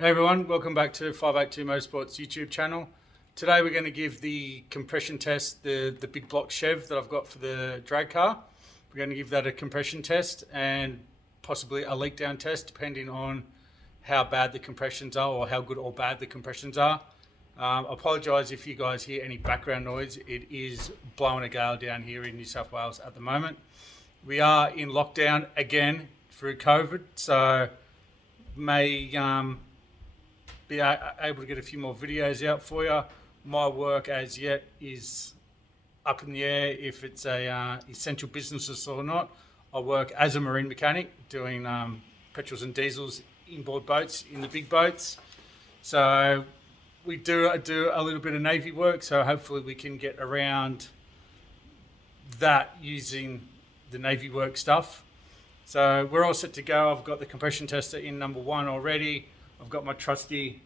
Hey everyone, welcome back to 582 Motorsports YouTube channel. Today we're going to give the compression test, the big block chev that I've got for the drag car. We're going to give that a compression test and possibly a leak down test depending on how bad the compressions are or how good or bad the compressions are. I apologise if you guys hear any background noise. It is blowing a gale down here in New South Wales at the moment. We are in lockdown again through COVID, so may be able to get a few more videos out for you. My work as yet is up in the air if it's a essential business or not. I work as a marine mechanic doing petrols and diesels inboard boats in the big boats. So we do a little bit of Navy work, so hopefully we can get around that using the Navy work stuff. So we're all set to go. I've got the compression tester in number 1 already. I've got my trusty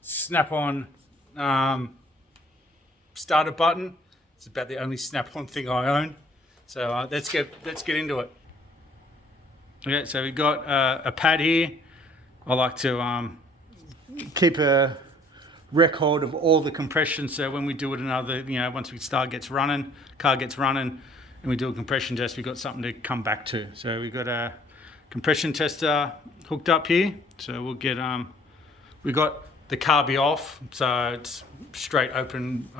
snap-on starter button. It's about the only snap-on thing I own. So let's get into it. Okay, so we've got a pad here. I like to keep a record of all the compression. So when we do it another, once car gets running, and we do a compression test, we've got something to come back to. So we've got a compression tester hooked up here. So we'll get we got the carby off, so it's straight open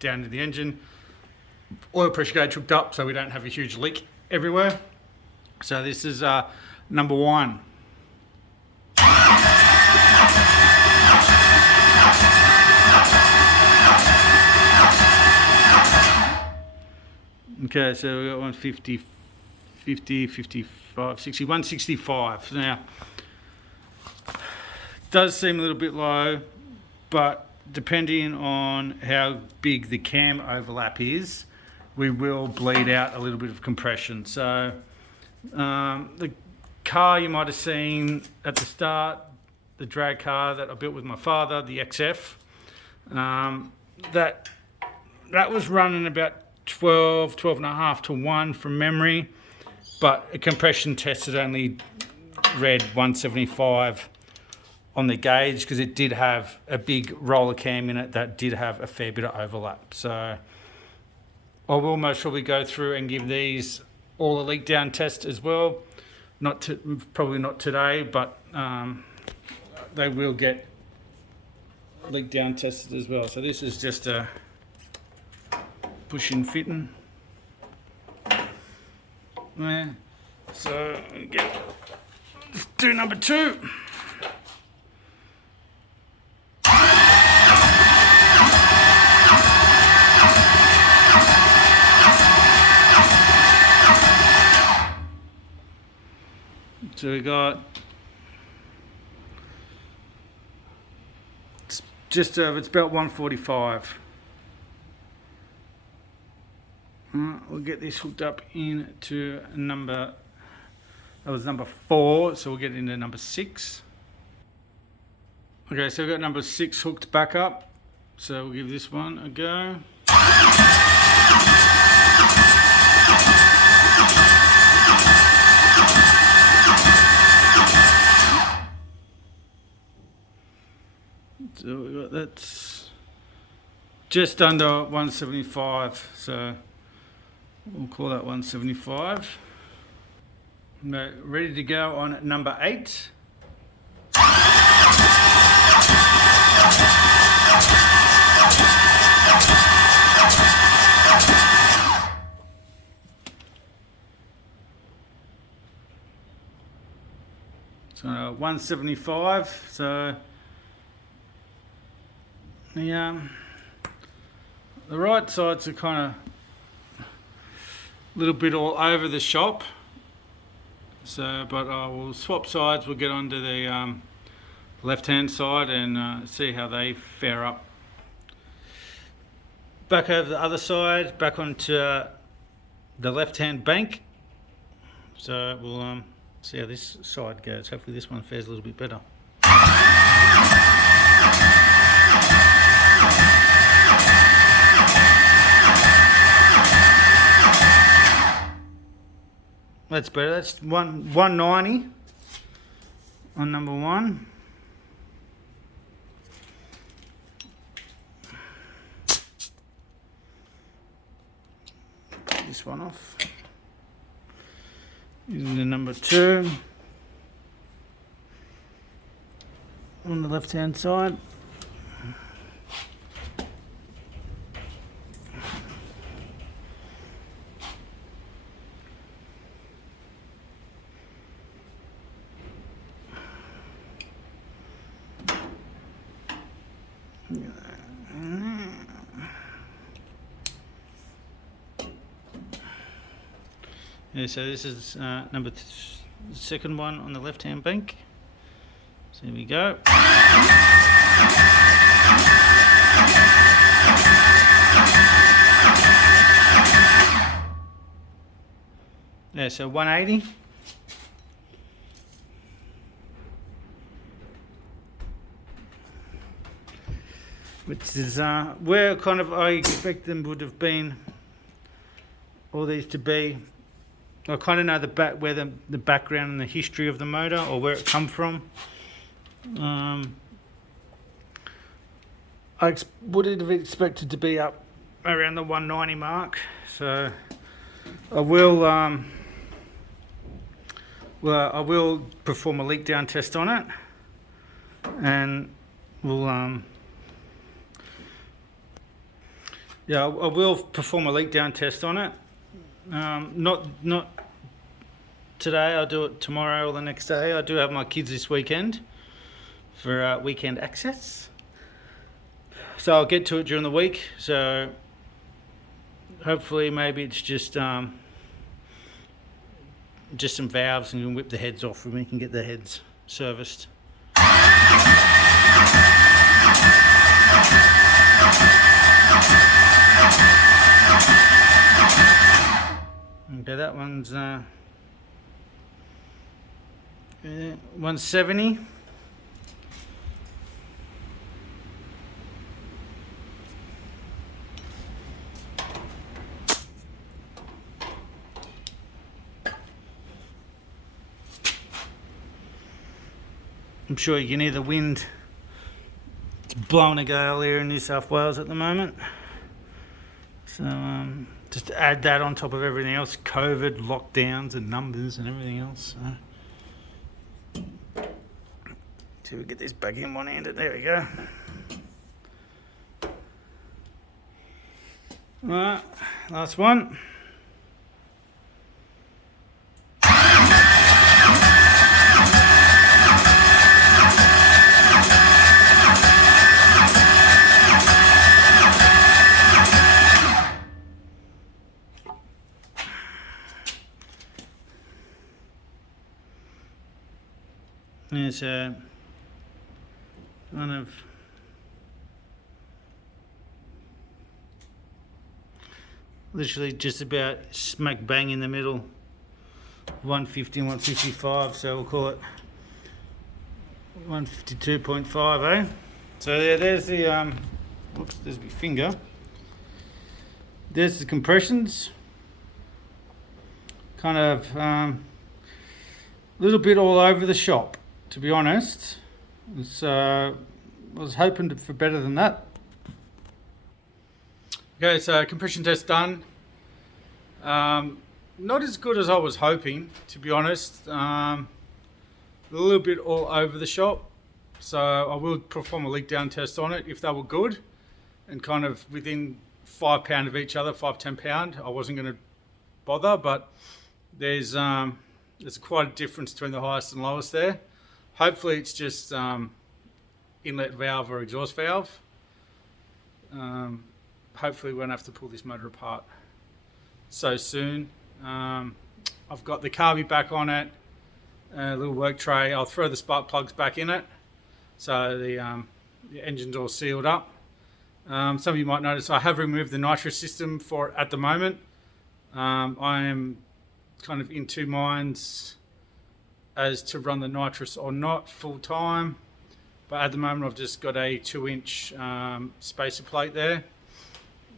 down to the engine. Oil pressure gauge hooked up, so we don't have a huge leak everywhere. So this is number 1. Okay, so we got 150, 50, 55, 60, 165. Now, does seem a little bit low, but depending on how big the cam overlap is, we will bleed out a little bit of compression. So the car you might have seen at the start, the drag car that I built with my father, the XF, that was running about 12 and a half to 1 from memory, but a compression test had only read 175 on the gauge because it did have a big roller cam in it that did have a fair bit of overlap. So I will most probably go through and give these all a leak down test as well. Probably not today, but they will get leak down tested as well. So this is just a push-in fitting. Yeah. So let's do number 2. So we got it's about 145. We'll get this hooked up into number 4, so we'll get into number 6. Okay, so we've got number 6 hooked back up, so we'll give this one a go. So we got that's just under 175, so we'll call that 175. Now, ready to go on number 8. So 175. So the right sides are kind of a little bit all over the shop. So, but I will swap sides. We'll get onto the left-hand side and see how they fare up. Back over the other side, back onto the left-hand bank. So we'll see how this side goes. Hopefully this one fares a little bit better. That's better. That's 190 on number 1. this one off. Using the number 2 on the left hand side. Yeah, so this is the second one on the left hand bank. So here we go. Yeah, so 180. Which is where kind of I expect them would have been, all these to be. I kind of know where the background and the history of the motor, or where it come from. I would have expected to be up around the 190 mark, so I will I will perform a leak down test on it, and we'll I will perform a leak down test on it. Not today, I'll do it tomorrow or the next day. I do have my kids this weekend for weekend access, so I'll get to it during the week. So hopefully maybe it's just some valves, and you can whip the heads off and we can get the heads serviced. Okay, that one's 170. I'm sure you can hear the wind. It's blowing a gale here in New South Wales at the moment. So just to add that on top of everything else, COVID, lockdowns and numbers and everything else. So we get this back in one-handed. There we go. Alright, last one. It's kind of literally just about smack bang in the middle, 150 and 155, so we'll call it 152.5, eh? So yeah, there's the whoops, there's my finger. There's the compressions. Kind of a little bit all over the shop, to be honest. I was hoping for better than that. Okay, so compression test done. Not as good as I was hoping, to be honest. A little bit all over the shop. So I will perform a leak down test on it if they were good and kind of within 5 pound of each other, 5-10 pound. I wasn't going to bother, but there's quite a difference between the highest and lowest there. Hopefully it's just inlet valve or exhaust valve. Hopefully we won't have to pull this motor apart so soon. I've got the carby back on it, a little work tray. I'll throw the spark plugs back in it, so the engine's all sealed up. Some of you might notice I have removed the nitrous system for it at the moment. I am kind of in two minds as to run the nitrous or not full time, but at the moment I've just got a 2-inch spacer plate there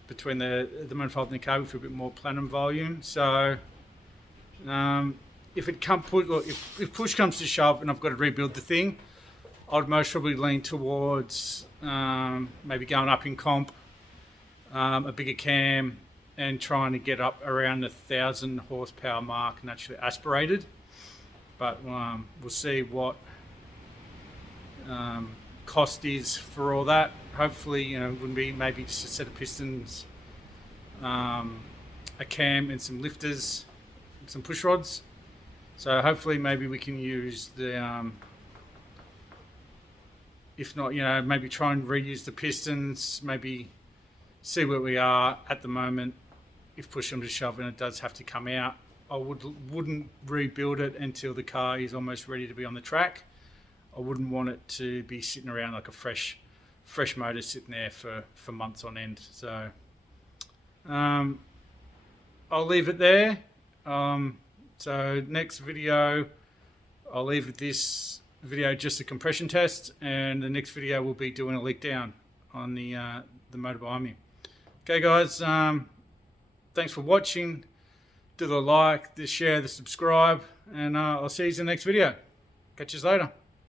between the manifold and the cable for a bit more plenum volume. So if push comes to shove and I've got to rebuild the thing, I'd most probably lean towards maybe going up in comp, a bigger cam, and trying to get up around the 1,000 horsepower mark naturally aspirated. But we'll see what cost is for all that. Hopefully, you know, it wouldn't be maybe just a set of pistons, a cam and some lifters, some push rods. So hopefully maybe we can use the, if not, you know, maybe try and reuse the pistons, maybe see where we are at the moment. If push comes to shove and it does have to come out, I wouldn't rebuild it until the car is almost ready to be on the track. I wouldn't want it to be sitting around like a fresh motor sitting there for months on end. So I'll leave it there. So next video, I'll leave this video just a compression test, and the next video will be doing a leak down on the motor behind me. Okay guys, thanks for watching. Do the like, the share, the subscribe, and I'll see you in the next video. Catch you later.